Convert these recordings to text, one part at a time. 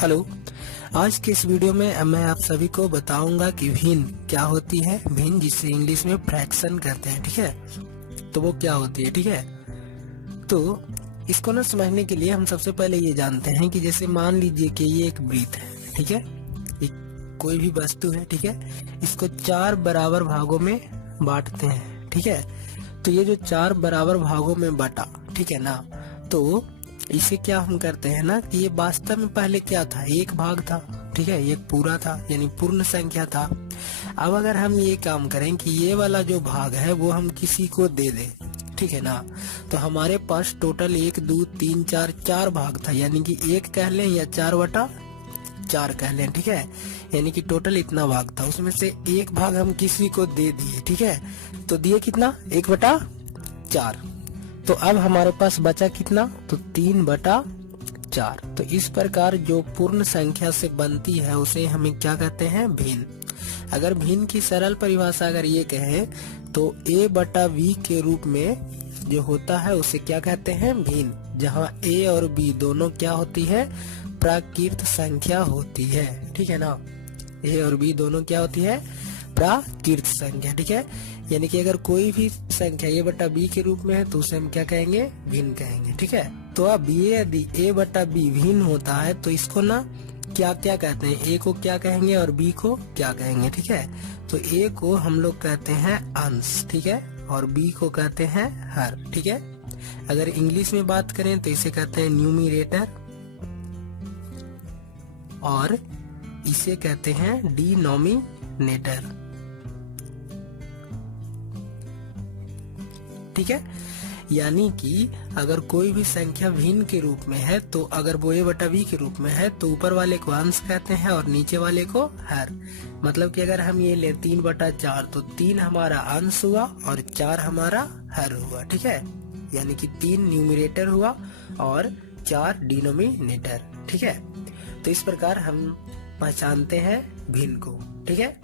Hello. आज के इस वीडियो में मैं आप सभी को बताऊंगा कि भिन्न क्या होती है। भिन्न जिसे इंग्लिश में फ्रैक्शन कहते हैं, ठीक है। तो वो क्या होती है, ठीक है। तो इसको ना समझने के लिए हम सबसे पहले ये जानते हैं कि जैसे मान लीजिए कि ये एक वृत्त है, ठीक है। एक कोई भी वस्तु है, ठीक है। इसको 4 बराबर भागों में बांटते हैं, ठीक है। तो ये जो 4 बराबर भागों में बटा, ठीक है ना, तो इसे क्या हम करते हैं ना कि ये वास्तव में पहले क्या था, एक भाग था, ठीक है। एक पूरा था यानी पूर्ण संख्या था। अब अगर हम ये काम करें कि ये वाला जो भाग है वो हम किसी को दे दें, ठीक है ना, तो हमारे पास टोटल 1 2 3 4 भाग था, यानी कि 1 कह लें या 4/4 कह लें, ठीक है। यानी कि टोटल इतना भाग था, उसमें से एक भाग हम किसी को दे दिए, ठीक है। तो दिए कितना, 1/4। तो अब हमारे पास बचा कितना, तो 3/4। तो इस प्रकार जो पूर्ण संख्या से बनती है उसे हमें क्या कहते हैं, भिन्न। अगर भिन्न की सरल परिभाषा अगर ये कहें तो a/b के रूप में जो होता है उसे क्या कहते हैं, भिन्न। जहाँ a और b दोनों क्या होती है, प्राकृत संख्या होती है, ठीक है ना। a और b दोनों क्या होती है, प्राकृत संख्या, ठीक है। यानी कि अगर कोई भी संख्या a/b के रूप में है तो उसे हम क्या कहेंगे, भिन्न कहेंगे, ठीक है। तो अब ये यदि a/b भिन्न होता है तो इसको ना क्या क्या कहते हैं, a को क्या कहेंगे और b को क्या कहेंगे, ठीक है। तो a को हम लोग कहते हैं अंश, ठीक है, और b को कहते हैं हर, ठीक है। अगर इंग्लिश में बात करें तो इसे कहते हैं न्यूमरेटर और इसे कहते हैं डिनोमिनेटर, ठीक है। यानी कि अगर कोई भी संख्या भिन्न के रूप में है तो अगर वो a/b के रूप में है तो ऊपर वाले को अंश कहते हैं और नीचे वाले को हर। मतलब कि अगर हम ये ले 3/4 तो 3 हमारा अंश हुआ और 4 हमारा हर हुआ, ठीक है। यानी कि 3 न्यूमरेटर हुआ और 4 डिनोमिनेटर, ठीक है। तो इस प्रकार हम पहचानते हैं भिन्न को, ठीक है।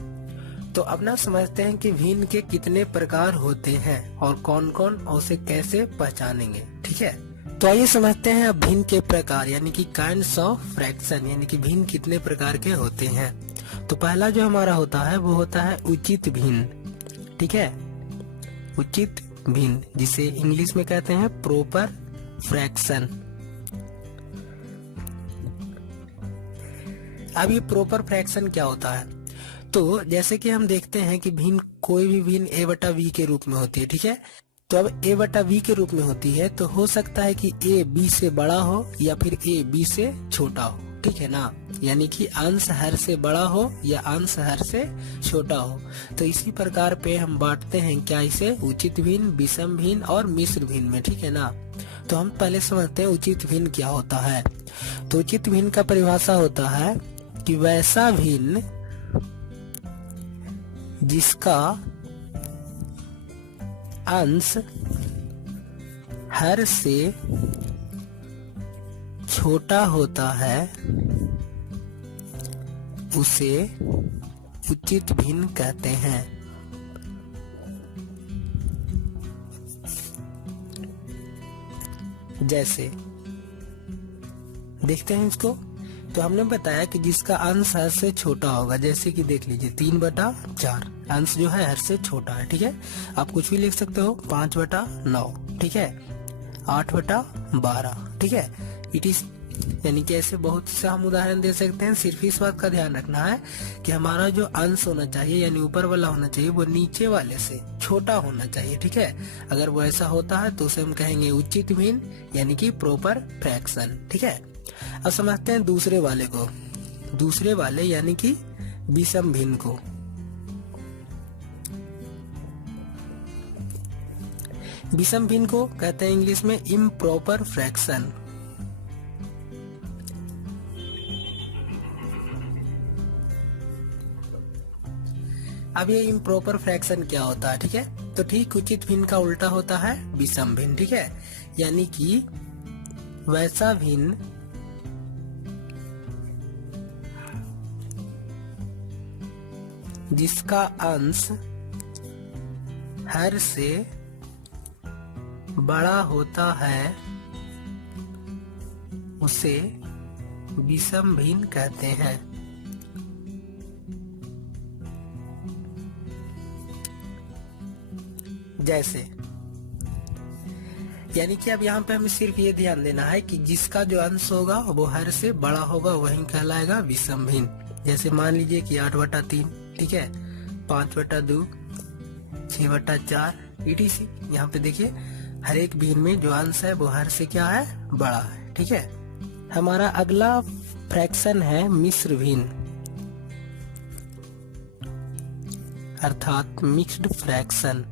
तो अब ना समझते हैं कि भिन्न के कितने प्रकार होते हैं और कौन कौन उसे कैसे पहचानेंगे, ठीक है। तो आइए समझते हैं अब भिन्न के प्रकार यानी कि काइंड्स ऑफ फ्रैक्शन, यानी कि भिन्न कितने प्रकार के होते हैं। तो पहला जो हमारा होता है वो होता है उचित भिन्न, ठीक है। उचित भिन्न जिसे इंग्लिश में कहते हैं प्रॉपर फ्रैक्शन। अब ये प्रॉपर फ्रैक्शन क्या होता है, तो जैसे कि हम देखते हैं कि भिन्न कोई भी भिन्न a/b के रूप में होती है, ठीक है। तो अब a/b के रूप में होती है तो हो सकता है कि a b से बड़ा हो या फिर a b से छोटा हो, ठीक है ना। यानी कि अंश हर से बड़ा हो या अंश हर से छोटा हो। तो इसी प्रकार पे हम बांटते हैं क्या इसे, उचित भिन्न, विषम भिन्न और मिश्र भिन्न में, ठीक है ना। तो हम पहले समझते हैं उचित भिन्न क्या होता है। तो उचित भिन्न का परिभाषा होता है कि वैसा भिन्न जिसका अंश हर से छोटा होता है उसे उचित भिन्न कहते हैं। जैसे देखते हैं इसको, तो हमने बताया कि जिसका अंश हर से छोटा होगा, जैसे कि देख लीजिए 3/4 अंश जो है हर से छोटा है, ठीक है। आप कुछ भी लिख सकते हो, 5/9, ठीक है, 8/12, ठीक है। इट इज यानी कि ऐसे बहुत से हम उदाहरण दे सकते हैं। सिर्फ इस बात का ध्यान रखना है कि हमारा जो अंश होना चाहिए यानी ऊपर वाला होना चाहिए वो नीचे वाले से छोटा होना चाहिए, ठीक है। अगर वो ऐसा होता है तो उसे हम कहेंगे उचित भिन्न यानी कि प्रॉपर फ्रैक्शन, ठीक है। अब समझते हैं दूसरे वाले को, दूसरे वाले यानी कि विषम भिन्न को। विषम भिन्न को कहते हैं इंग्लिश में इम्प्रॉपर फ्रैक्शन। अब ये इम्प्रॉपर फ्रैक्शन क्या होता है, ठीक है। तो ठीक उचित भिन्न का उल्टा होता है विषम भिन्न, ठीक है। यानी कि वैसा भिन्न जिसका अंश हर से बड़ा होता है उसे विषम भिन्न कहते हैं। जैसे यानी कि अब यहाँ पे हमें सिर्फ ये ध्यान देना है कि जिसका जो अंश होगा वो हर से बड़ा होगा, वही कहलाएगा विषम भिन्न। जैसे मान लीजिए कि 8/3, ठीक है, 5/2, 6/4 etc। यहाँ पे देखिए हर एक भिन्न में जो अंश है वो हर से क्या है, बड़ा है, ठीक है। हमारा अगला फ्रैक्शन है मिश्र भिन्न, अर्थात मिक्स्ड फ्रैक्शन।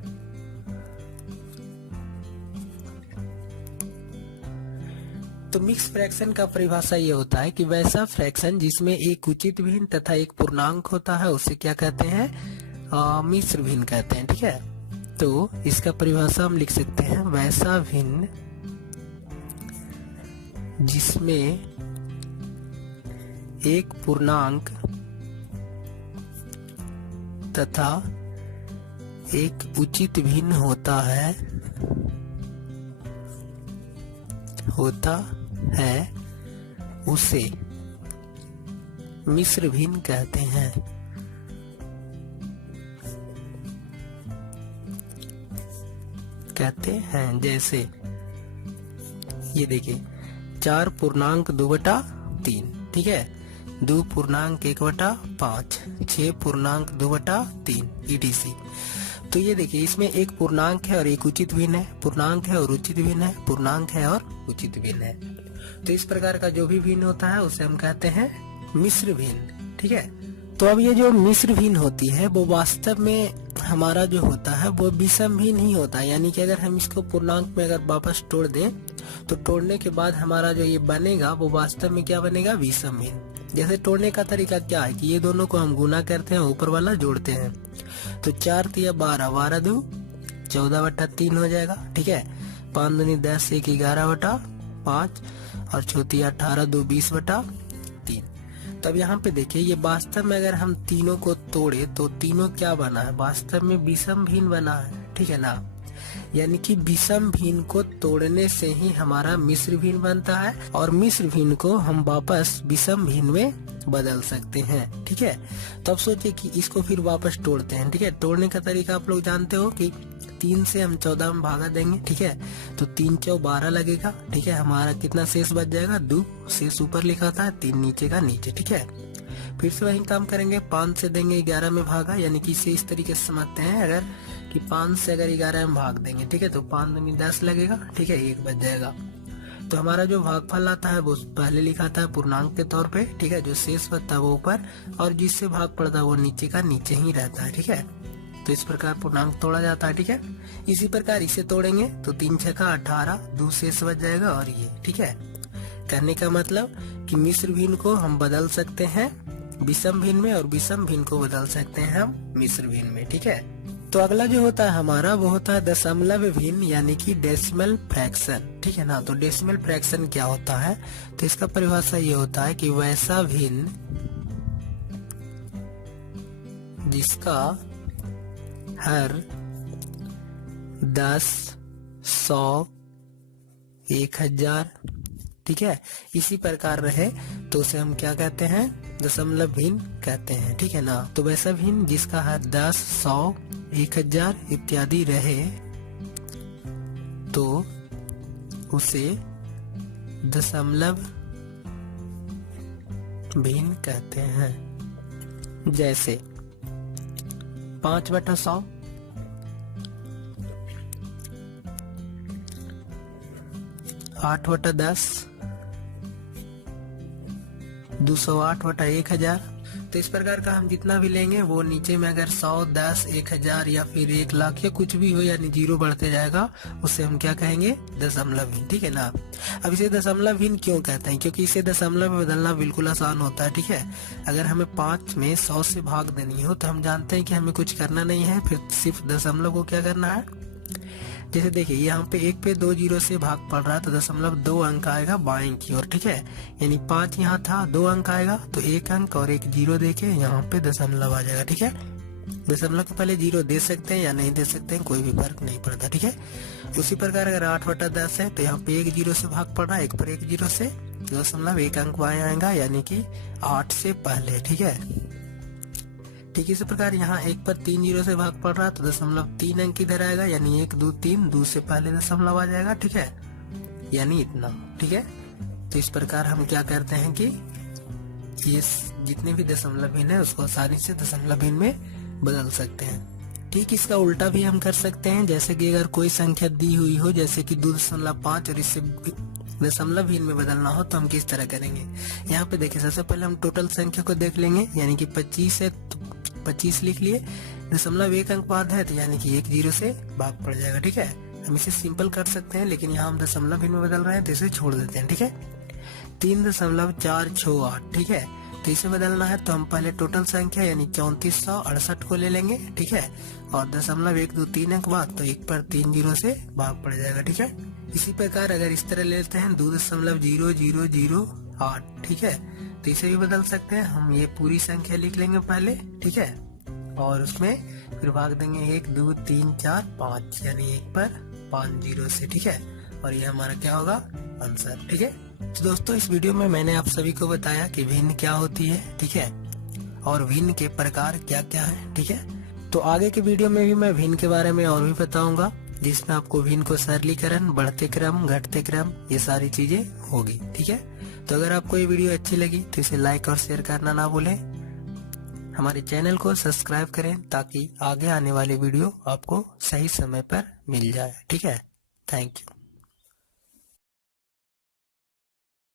तो मिक्स फ्रैक्शन का परिभाषा ये होता है कि वैसा फ्रैक्शन जिसमें एक उचित भिन्न तथा एक पूर्णांक होता है उसे क्या कहते हैं, मिश्र भिन्न कहते हैं, ठीक है। तो इसका परिभाषा हम लिख सकते हैं, वैसा भिन्न जिसमें एक पूर्णांक तथा एक उचित भिन्न होता है उसे मिश्र भिन्न कहते हैं। जैसे ये देखिए 4 पूर्णांक 2/3, ठीक है, 2 पूर्णांक 1/5, 6 पूर्णांक 2/3 etc। तो ये देखिए इसमें एक पूर्णांक है और एक उचित भिन्न है, पूर्णांक है और उचित भिन्न है, पूर्णांक है और उचित भिन्न है। तो इस प्रकार का जो भी भिन्न होता है उसे हम कहते हैं मिश्र भिन्न, ठीक है। तो अब ये जो मिश्र भिन्न होती है वो वास्तव में हमारा जो होता है वो विषम भिन्न ही होता है। यानी कि अगर हम इसको पूर्णांक में अगर वापस तोड़ दें तो तोड़ने के बाद हमारा जो ये बनेगा वो वास्तव में क्या बनेगा, विषम भिन्न। जैसे तोड़ने का तरीका क्या है कि ये दोनों को हम गुना करते हैं, ऊपर वाला जोड़ते हैं। तो 4 × 12, 12×2 14/3 हो जाएगा, ठीक है। 5 दूनी 10, 1 11/5 और 4 18, 2 20/3। तब यहाँ पे देखिए ये वास्तव में अगर हम तीनों को तोड़े तो तीनों क्या बना है, वास्तव में विषम भिन्न बना है, ठीक है ना। यानी कि विषम भिन्न को तोड़ने से ही हमारा मिश्र भिन्न बनता है और मिश्र भिन्न को हम वापस विषम भिन्न में बदल सकते हैं, ठीक है। तो अब सोचिए कि इसको फिर वापस तोड़ते हैं, ठीक है। तोड़ने का तरीका आप लोग जानते हो कि 3 से हम 14 में भागा देंगे, ठीक है। तो 3 × 12 लगेगा, ठीक है। हमारा कितना शेष बच जाएगा, 2 शेष ऊपर लिखा था, 3 नीचे का नीचे, ठीक है। फिर से वही काम करेंगे, 5 से देंगे 11 में भागा, यानी कि इसे इस तरीके से समझते हैं अगर कि 5 से अगर 11 में भाग देंगे, ठीक है, तो 5 दूनी 10 लगेगा, ठीक है, 1 बच जाएगा। तो हमारा जो भागफल आता है वो पहले लिखा था पूर्णांक के तौर पे, ठीक है। जो शेष बचता है वो ऊपर और जिससे भाग पड़ता है वो नीचे का नीचे ही रहता है, ठीक है। तो इस प्रकार पूर्णांक तोड़ा जाता है, ठीक है। इसी प्रकार इसे तोड़ेंगे तो 3 × 6 = 18, 2 शेष बच जाएगा और ये, ठीक है। कहने का मतलब कि मिश्र भिन्न को हम बदल सकते हैं विषम भिन्न में और विषम भिन्न को बदल सकते हैं हम मिश्र भिन्न में, ठीक है। तो अगला जो होता है हमारा वो होता है दशमलव भिन्न यानी कि डेसिमल फ्रैक्शन, ठीक है ना। तो डेसिमल फ्रैक्शन क्या होता है, तो इसका परिभाषा ये होता है कि वैसा भिन्न जिसका हर 10, 100, 1000, ठीक है, इसी प्रकार रहे तो उसे हम क्या कहते हैं, दशमलव भिन्न कहते हैं, ठीक है ना। तो वैसा भिन्न जिसका हर 10, 100, 1000 इत्यादि रहे तो उसे दशमलव भिन्न कहते हैं। जैसे 5/100, 8/10, 208/1000। तो इस प्रकार का हम जितना भी लेंगे वो नीचे में अगर 100, 10, 1000 या फिर 1 लाख या कुछ भी हो यानी 0 बढ़ते जाएगा, उससे हम क्या कहेंगे, दशमलव भिन्न, ठीक है ना। अब इसे दशमलव भिन्न क्यों कहते हैं, क्योंकि इसे दशमलव में बदलना बिल्कुल आसान होता है, ठीक है। अगर हमें 5 में 100 से भाग देनी हो तो हम जानते हैं कि हमें कुछ करना नहीं है, फिर सिर्फ दशमलव को क्या करना है। जैसे देखिए यहाँ पे 1 पे 2 0 से भाग पड़ रहा है तो दशमलव 2 अंक आएगा बाएं की ओर, ठीक है। यानी 5 यहाँ था, 2 अंक आएगा तो 1 अंक और 1 0 देके यहाँ पे दशमलव आ जाएगा, ठीक है। दशमलव के पहले 0 दे सकते हैं या नहीं दे सकते हैं, कोई भी फर्क नहीं पड़ता, ठीक है। उसी प्रकार अगर 8/10 है तो यहाँ पे 1 0 से भाग पड़ रहा है, 1 पर 1 0 से तो 0.1 अंक आएगा, यानी कि 8 से पहले। ठीक है, ठीक इसी प्रकार यहाँ 1 पर 3 जीरो से भाग पड़ रहा तो 0.3 अंक इधर आएगा, यानी 1 2 3, 2 से पहले दशमलव आ जाएगा। ठीक है, यानी इतना। ठीक है, तो इस प्रकार हम क्या करते हैं कि ये जितने भी दशमलव भिन्न है उसको आसानी से दशमलव भिन्न में बदल सकते हैं। ठीक इसका उल्टा भी हम कर सकते हैं, जैसे कि अगर कोई संख्या दी हुई हो, जैसे कि 2.5 और इससे दशमलव भिन्न में बदलना हो तो हम किस तरह करेंगे। यहाँ पे देखिए, सबसे पहले हम टोटल संख्या को देख लेंगे, यानी कि 25 है तो 25 लिख लिए, 0.1 अंक बाद है तो यानी कि 1 जीरो से भाग पड़ जाएगा। ठीक है, हम इसे सिंपल कर सकते हैं, लेकिन यहाँ हम दशमलव भिन्न में बदल रहे हैं तो इसे छोड़ देते हैं। ठीक है, 3.468। ठीक है, तो इसे बदलना है तो हम पहले टोटल संख्या यानी 3468 को ले लेंगे। ठीक है, और 0.123 अंक बाद तो 1 पर 3 जीरो से भाग पड़ जाएगा। ठीक है, इसी प्रकार अगर इस तरह लेते हैं 2.0008। ठीक है, तो इसे भी बदल सकते हैं, हम ये पूरी संख्या लिख लेंगे पहले। ठीक है, और उसमें फिर भाग देंगे 1 2 3 4 5, यानी 1 पर 5 जीरो से। ठीक है, और ये हमारा क्या होगा, आंसर। ठीक है, तो दोस्तों इस वीडियो में मैंने आप सभी को बताया कि भिन्न क्या होती है। ठीक है, और भिन्न के प्रकार क्या क्या है। ठीक है, तो आगे के वीडियो में भी मैं भिन्न के बारे में और भी बताऊंगा, जिसमें आपको भिन्न को सरलीकरण, बढ़ते क्रम, घटते क्रम, ये सारी चीजें होगी। ठीक है, तो अगर आपको ये वीडियो अच्छी लगी तो इसे लाइक और शेयर करना ना भूलें। हमारे चैनल को सब्सक्राइब करें ताकि आगे आने वाली वीडियो आपको सही समय पर मिल जाए। ठीक है, थैंक यू।